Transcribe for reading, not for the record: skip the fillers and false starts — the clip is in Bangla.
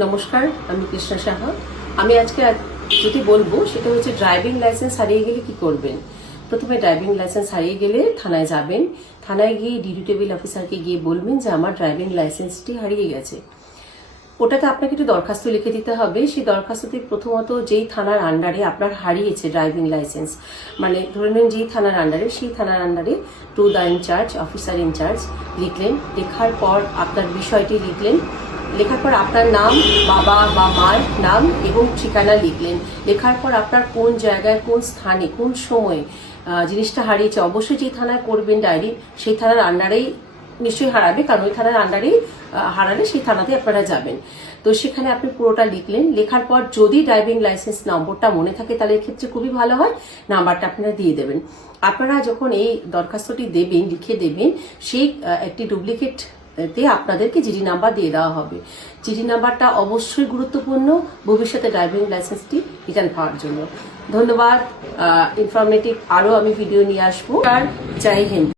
নমস্কার, আমি কৃষ্ণা সাহা। আমি আজকে যেটি বলবো সেটা হচ্ছে ড্রাইভিং লাইসেন্স হারিয়ে গেলে কি করবেন। প্রথমে ড্রাইভিং লাইসেন্স হারিয়ে গেলে থানায় যাবেন। থানায় গিয়ে ডিউটি অফিসারকে গিয়ে বলবেন যে আমার ড্রাইভিং লাইসেন্সটি হারিয়ে গেছে। ওটাতে আপনাকে একটু দরখাস্ত লিখে দিতে হবে। সেই দরখাস্ততে প্রথমত যেই থানার আন্ডারে আপনার হারিয়েছে ড্রাইভিং লাইসেন্স, মানে ধরে নিন যেই থানার আন্ডারে, সেই থানার আন্ডারে to the incharge, officer incharge লিখলেন। লেখার পর আপনার বিষয়টি লিখলেন। লেখার পর আপনার নাম, বাবা বা মার নাম এবং ঠিকানা লিখলেন। লেখার পর আপনার কোন জায়গায়, কোন স্থানে, কোন সময়ে জিনিসটা হারিয়েছে, অবশ্যই যে থানায় করবেন ডায়েরি, সেই থানার আন্ডারেই নিশ্চয়ই হারাবে, কারণ ওই থানার আন্ডারেই হারালে সেই থানাতে আপনারা যাবেন। তো সেখানে আপনি পুরোটা লিখলেন। লেখার পর যদি ড্রাইভিং লাইসেন্স নম্বরটা মনে থাকে তাহলে এক্ষেত্রে খুবই ভালো হয়, নাম্বারটা আপনারা দিয়ে দেবেন। আপনারা যখন এই দরখাস্তটি দেবেন, লিখে দেবেন, সেই একটি ডুপ্লিকেট আপনাদেরকে জিডি নাম্বার দিয়ে দেওয়া হবে। জিডি নাম্বারটা অবশ্যই গুরুত্বপূর্ণ ভবিষ্যতে ড্রাইভিং লাইসেন্সটি রিটার্ন পাওয়ার জন্য। ধন্যবাদ। ইনফরমেটিভ আরও আমি ভিডিও নিয়ে আসবো। আর জয় হিন্দ।